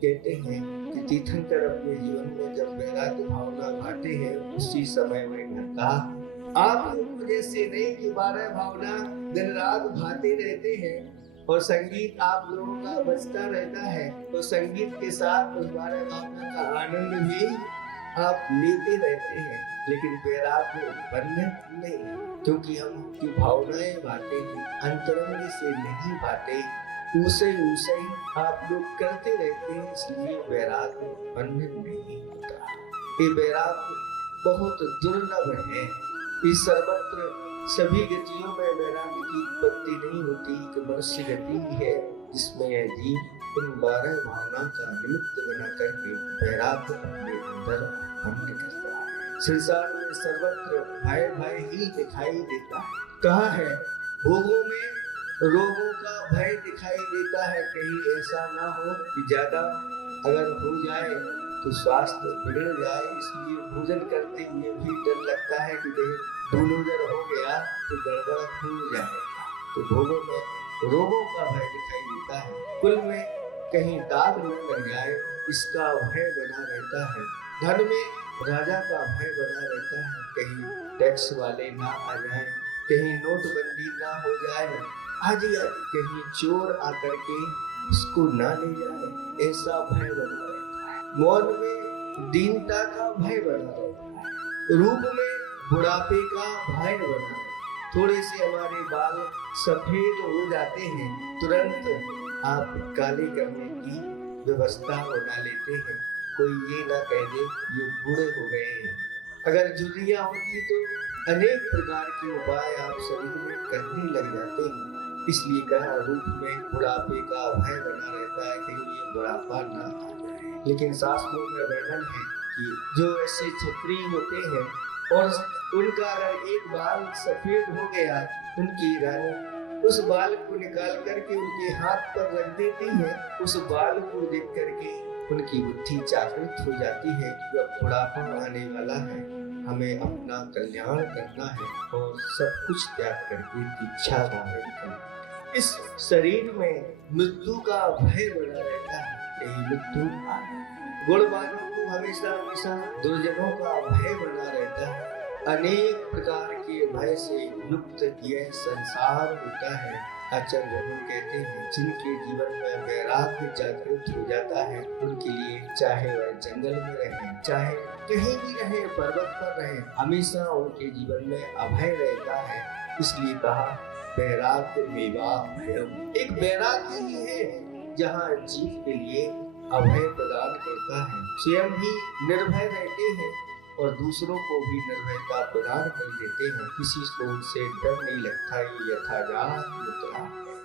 कहते हैं कि तीर्थंकर अपने जीवन में जब वैराग्य भावना भाते हैं उसी समय उन्होंने कहा, आप लोग मुझे से नहीं कि 12 भावना दिन रात भाते रहते हैं और संगीत आप लोगों का बजता रहता है, तो संगीत के साथ उस 12 भावना का आनंद भी आप लेते रहते हैं, लेकिन वैराग्य उत्पन्न नहीं, क्योंकि हम की भावनाएं भाते हैं, अंतरंग से नहीं भाते, उसे आप लोग करते रहते हैं, इसलिए वैराग्य उत्पन्न नहीं होता। ये वैराग्य बहुत दुर्लभ है। इस सर्वत्र सभी गतियों में वैराग्य की उत्पत्ति नहीं होती, कि मनुष्य गति है जिसमें जीव उन 12 भावना का निमित्त बना करके वैराग्य अपने अंदर उत्पन्न करता है। संसार में सर्वत्र भय भय ही दिखाई देता है। कहा है, भोगों में रोगों का भय दिखाई देता है, कहीं ऐसा ना हो कि ज्यादा अगर हो जाए तो स्वास्थ्य बिगड़ जाए, इसलिए भोजन करते हुए भी डर लगता है कि धूलोदर हो गया तो गड़बड़ हो जाएगा। तो भोगों में रोगों का भय दिखाई देता है, कुल में कहीं दाग न लग जाए इसका भय बना रहता है, धन में राजा का भय बना रहता है, कहीं टैक्स वाले ना आ जाए, कहीं नोटबंदी ना हो जाए, आदि कहीं चोर आकर के उसको ना ले जाए, ऐसा भय बना रहता है। मौन में दीनता का भय बना रहता है, रूप में बुढ़ापे का भय बना रहता है। थोड़े से हमारे बाल सफेद हो जाते हैं, तुरंत आप काले करने की व्यवस्था बना लेते हैं, कोई ये ना कह दे ये बूढ़े हो गए हैं। अगर झुर्रियां होती तो अनेक प्रकार के उपाय आप शरीर में करने लग जाते हैं, इसलिए कहा रूप में बुढ़ापे का भय बना रहता है, कहीं ये बुढ़ापा ना आ जाए। लेकिन शास्त्रों में वर्णन है कि जो ऐसे क्षत्रिय होते हैं और उनका अगर एक बाल सफेद हो गया, उनकी रानी उस बाल को निकाल करके उनके हाथ पर रख देती है, उस बाल को देख करके उनकी बुद्धि जागृत हो जाती है कि अब बुढ़ापा आने वाला है, हमें अपना कल्याण करना है और सब कुछ त्याग करके इच्छा धारण करना। इस शरीर में मृत्यु का भय बना रहता है, यही मृत्यु गुणवानों को हमेशा हमेशा दुर्जनों का भय बना रहता है। अनेक प्रकार के भय से युक्त यह संसार होता है। आचार्य कहते हैं, जिनके जीवन में वैराग्य जागृत हो जाता है, उनके लिए चाहे वह जंगल में रहे, चाहे कहीं भी रहे, पर्वत पर रहे, हमेशा उनके जीवन में अभय रहता है। इसलिए कहा वैराग्य मेवा भयम। एक वैराग्य ही है जहाँ जीव के लिए अभय प्रदान करता है, स्वयं भी निर्भय रहते हैं और दूसरों को भी निर्भयता प्रदान कर देते हैं, किसी को उनसे डर नहीं लगता। ये यथाजात मुद्रा है।